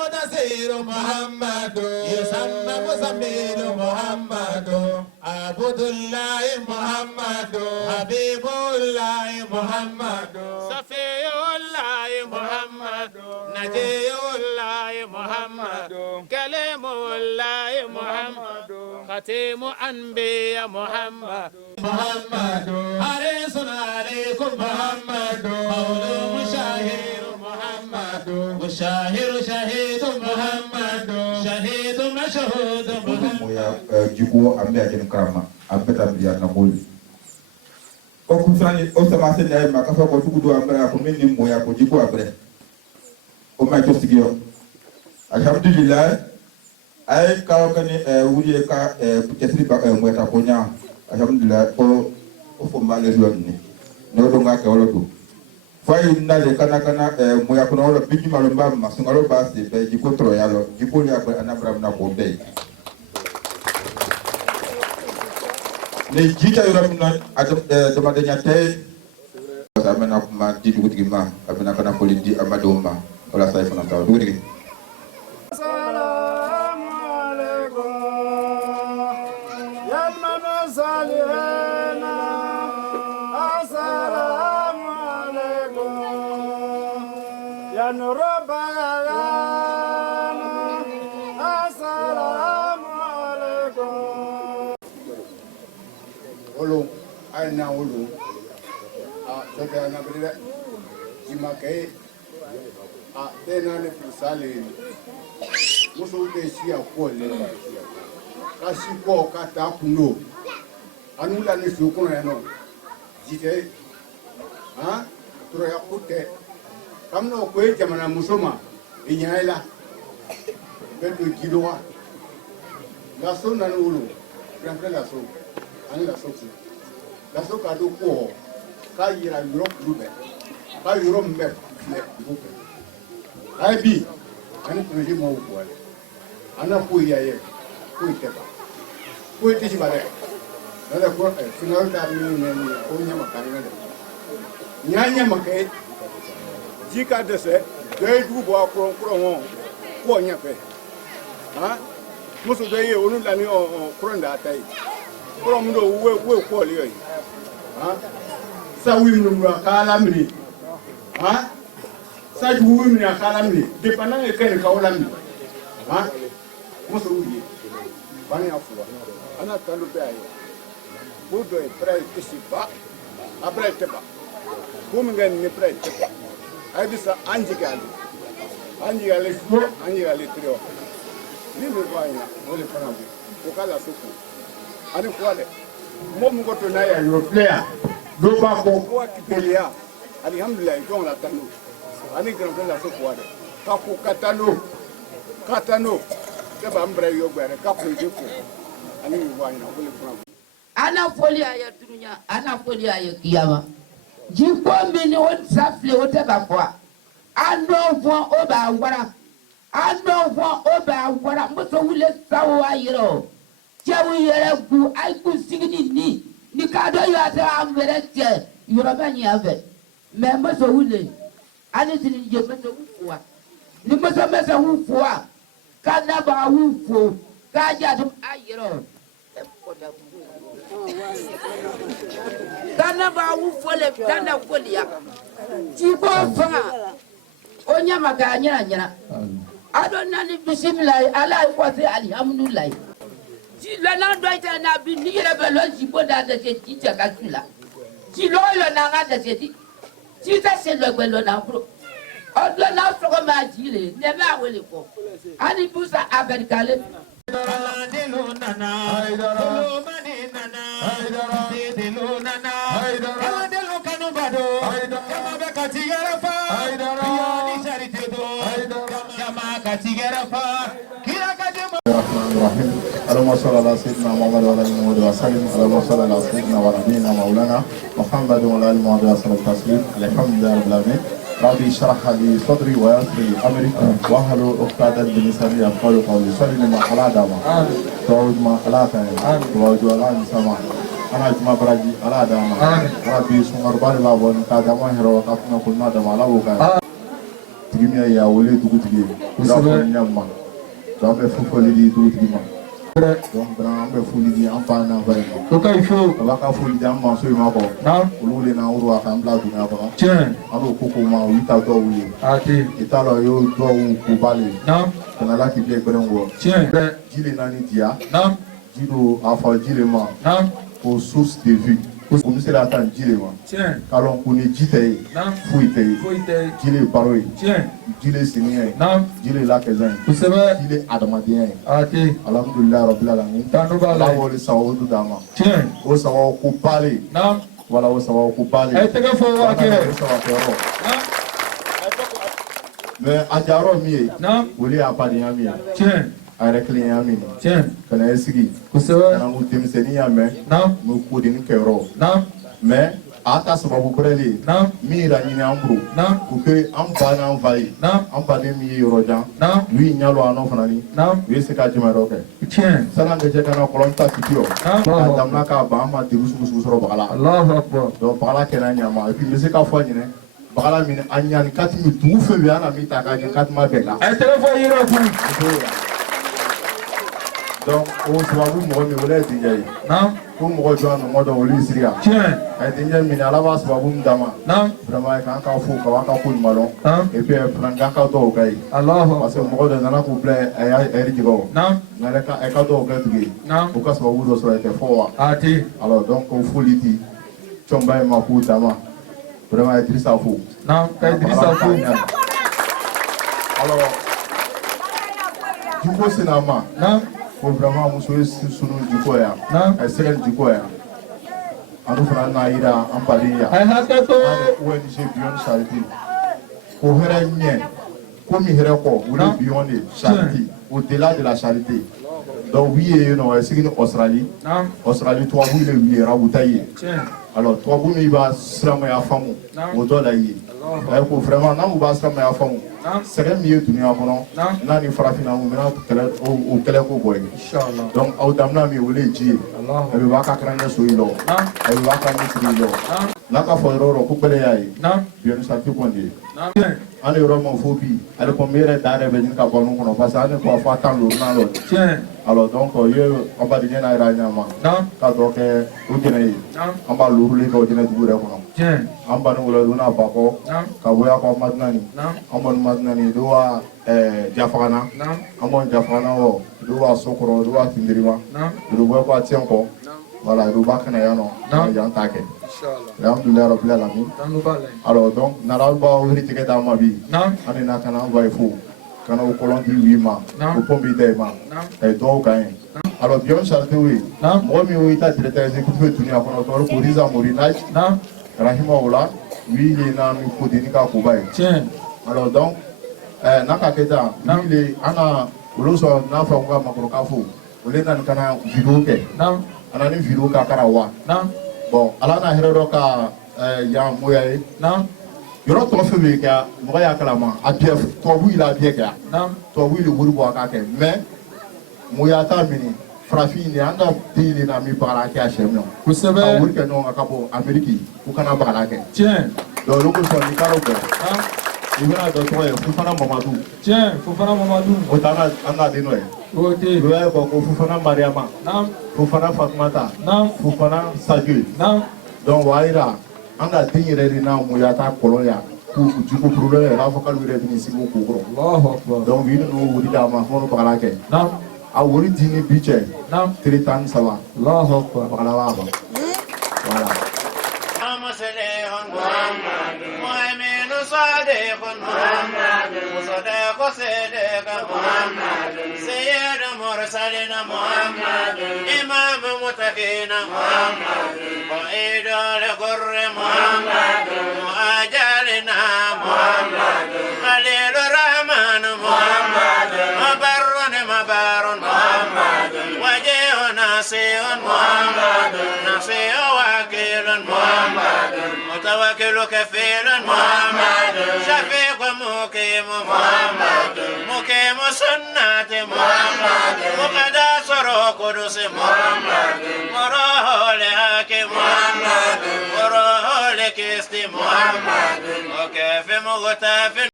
مدسير محمد يسمى مزميل محمد عبد الله محمد حبيب الله محمد صفي الله محمد نجي الله محمد كلم الله محمد ختيم أنبياء محمد محمد حريص عليكم محمد مولى مشاهير محمد مشاهير شهيد محمد شهيد مشهود محمد يا جيبو أمي أجن كرامة أبدا بيا نقول okusani osama senya ma kafa ko tugudu amra ko minni moya ko jibo abre o ma to sigio alhamdulillah ay ka kani wuri ka tesri ba mo ta ko nya alhamdulillah ko o fo male zonni no do nga ka wala do fay na le kana moya ko no wala biji malo mbam ma sungalo basi be jiko tro yalo jibo ya ko anabram na ko be ne jita yoram na dama de nyate amena kuma ditu kutigima amena kana polindi amadoma wala saifa na tawo dugudi assalamu alaikum ya mama salihana assalamu alaikum ya nurabana assalamu alaikum olo aina olo sote na bidda imake tena ne pusale muso de si akole kasi ko kata kuno anula ni sukuno ya no jite tro ya kute kamno ko jamana musoma inyaila beto kilowa la sona no la so ani la so la so ka do ko ka yira Europe lube ka Europe mbe le buke ai bi ani projet mo ko ale ana ko yaye ko iteba ko itishi bare nada ko final ta ni ko nyama kanina de nyanya make jika dese de du bo akro kro ko nya pe muso de ye onu la ni kro nda tai kro mdo we ko le yi sa wimnu kala mri sa ju wimnu kala mri de pananga ken ka wala mri muso uyi bani afuwa ana talu be ayo bodo e pray kisiba après teba kumingan ni pray teba ay bisa anjigali trio ni be baina wole panabu ko kala suku ani kwale momu goto na ya yo player do ba ko ko kipelia alhamdulillah don la tanu ani grand frère la so ko wade ka ko katano ke ba mbre yo gbere ka ko je ko ani wa ina ko le pran ana foli aya dunya ana foli aya kiyama jiko mini on safle o te ba kwa ano fo o ba wara mo so wule sawo ayiro jawu yere gu ay ku sigini ni ka do yo ata amere te yoruba ni ave me mo so wule ani tin je mo so wuwa ni mo so mesa wuwa ka na ba wuwo ka ja dum ayiro kana ba wuwo le kana kolia ti ko fa onya maganya adonna ni bismillah ala ko se alhamdulillah si le nan do ite na bi ni rebelo jibo da de se ti ta kasula si lo na nga de se ti si ta se lo gbelo na pro odo na so ko ma jile ne ba wele ko ani busa aberkale Dilu nana, dilu mani nana, dilu nana, dilu kanu bado, kama beka tigarafa, yani sharite do, kama katigarafa, kira kadema. Bismillahirrahmanirrahim. Allahumma salli ala sayyidina Muhammad wa ala alihi wa sallim. Allahumma salli ala sayyidina wa nabiyina maulana Muhammad wa ala alihi wa sallam taslim. Alhamdulillahi rabbil alamin. ربي اشرح لي صدري ويسر لي امري واحلل عقدة من لساني يفقهوا قولي صل لما على دما تعود ما على ثاني وجو على سما انا جما براجي على دما ربي سمر بار لا ون تا دما هرو قطنا كنا دما لا وكا dugutigi min ye a wele dugutigi ye i b'a fɔ ɲama donc an bɛ fɔli di dugutigi ma donc an bɛ foli di an fa n'an ba ye ma o ka ɲi fiyewu a b'a ka foli di an maso in ma kɔ olu de n'an wolo a k'an bila dunuya kɔnɔ tiɲɛ an b'o ko ko ma u y'i ta dɔw ye i t'a dɔn i y'o dɔw ko b'ale kana ala k'i bilen gbɛrɛn kɔ tiɲɛ ji le naani diya ji do a fɔ ji le ma ko source de vie ko mi se ka taa ji le ma k'a dɔn ko ni ji tɛ ye foyi tɛ ye ji le baro ye ji le siniya ye ji le lakɛzan ye ji le adamadenya ye alhamdulilayi rabbil alamin ala wale sababu du d'a ma o sababu ko b'ale wala o sababu ko b'ale o sababu kɛyɔrɔ mais a jayɔrɔ min ye o de y'a badenya min ye a yɛrɛ kelenya min ye ka na sigi ka na ko denmisɛnnin y'a mɛn mu kodeni kɛyɔrɔ mais a ta sababu bɛrɛlen ye min yira ɲini an bolo pour que an ba n'an fa ye an baden min ye yɔrɔ jan u y'i ɲalo a nɔ fana ni u ye se ka jumɛn dɔ kɛ san'an ka jɛ ka na kɔlɔn ta fiti yɔ k'a damina k'a ban an ma degun sugu sugu sɔrɔ bagala donc bagala kɛra ɲama et puis n bɛ se k'a fɔ a ɲinɛ bagala min a ɲani kati min dugu fɛn fɛn an na min ta k'a ɲɛ kati ma bɛɛ la a ye téléphone yɛrɛ kun donc o sababu mɔgɔ min wele ye denkɛ ye ko mɔgɔ jɔn nɔgɔ dɔn olu siri yan a ye denkɛ minɛ ala b'a sababu min d'a ma vraiment k'an ka fo ka b'a ka ko ɲuman dɔn et puis fana k'an ka dɔw kɛ ye parce que mɔgɔ dɔ nana k'u bila a y'a heure jigin o nka a ka dɔw kɛ tugu ye o ka sababu dɔ sɔrɔ a tɛ fɔ wa alors donc ko foli di cɔnba ye ma k'u d'a ma vraiment a ye Dirisa fo ka Dirisa fo alors Djiko sina ma ko vraiment muso ye sunu Djiko yan a ye sɛgɛ Djiko yan anu fana n'a yira an baden yan a ye hakɛ to ONG Beyond Charité ko hɛrɛ ɲɛ ko min hɛrɛ kɔ o de Beyond de Charité au-delà de la charité donc wi ye yen nɔ a ye sigi ni Australie tubabu de wi ye arabuta ye alors tubabu min b'a siramaya faamu o dɔ la ye a ye ko vraiment n'an b'a siramaya faamu sɛgɛ min ye dunuya kɔnɔ n'a ni farafinna mun bɛna o kɛlɛ ko bɔ ye donc aw damina min wele ye ji ye a bɛ b'a ka kɛrɛnkɛ so yi lɔ a bɛ b'a ka misiri yi lɔ n'a ka fɔ yɔrɔ yɔrɔ ko gbɛlɛya ye Beyond Charité kɔni ye an ye yɔrɔ min fɔ bi ale kɔni yɛrɛ da yɛrɛ bɛ ɲini ka bɔ nun kɔnɔ parce que an ye kɔ fɔ a tan lori n'a lɔ alors donc ye an badenya n'a yɛrɛ ɲɛ ma ka dɔ kɛ o jɛnɛ ye an b'a lorule kɛ o jɛnɛ dugu yɛrɛ kɔnɔ an bani wolo n'a bakɔ ka bɔ yan kɔ madinani an bani madinani do wa jafagana an bɔ jafagana wɔ do wa sokɔrɔ do wa tindirima do bɔ ko a tiɲɛ kɔ voilà do ba kana yan nɔ yan t'a kɛ alhamdulilayi rabbil alamin alors donc nara b'a wele tigɛ d'a ma bi an de na kana an va ye fo kana o kɔlɔn di wi ma o pɔn bi da ye ma a ye dɔw kan ye alors Beyond Charité we mɔgɔ min y'o ta directeur exécutif dunuya kɔnɔ tɔgɔ ko Riza Morinaj rahimahullah lui il est na mi kodeni ka koba ye alors donc n'a ka kɛ tan lui il an na olu sɔrɔ n'a fɔ ko ka makɔrɔka fo olu nana ka na vidéo kɛ a na ni vidéo ka kara wa bon ala n'a hɛrɛ dɔ ka yan moya ye yɔrɔ tɔ fɛn bɛ kɛ mɔgɔ y'a kalama a bɛɛ tubabu yɛrɛ a bɛɛ kɛ tubabu yɛrɛ wari bɔ a k'a kɛ mais moya t'a minɛ farafin de an ka den de na mi bagala kɛ a sɛ minɛ kosɛbɛ a wari kɛ ɲɔgɔn kan ka bɔ Amérique k'u kana bagala kɛ donc olu kosɔn n'i taara o kɛ i bɛna dɔ tɔgɔ ye Fofana Mamadu Fofana Mamadu o tɛ an ka den dɔ ye o y'a ye ko Fofana Mariama Fofana Fatumata Fofana Sadio donc o y'a yira an ka den yɛrɛ de n'a moya t'a kɔlɔn yan k'u Djiko problème yɛrɛ b'a fɔ k'ale yɛrɛ bɛ n'i sigi o ko kɔrɔ donc u ye ninnu wari d'a ma fɔ bagala kɛ a wari di ni bi cɛ tile 13 bagala b'a ban voilà. صادق محمد مصدق صدق محمد سيد مرسلين محمد إمام متقين محمد قائد لقر محمد مؤجلنا محمد خليل الرحمن محمد مبار محمد وجيه نصير محمد نصير وكيل محمد متوكل كفيل محمد شفيق مقيم محمد مقيم سنة محمد مقدس روح قدس محمد مروه لحاكم محمد مروه لكست محمد وكيف مغتاف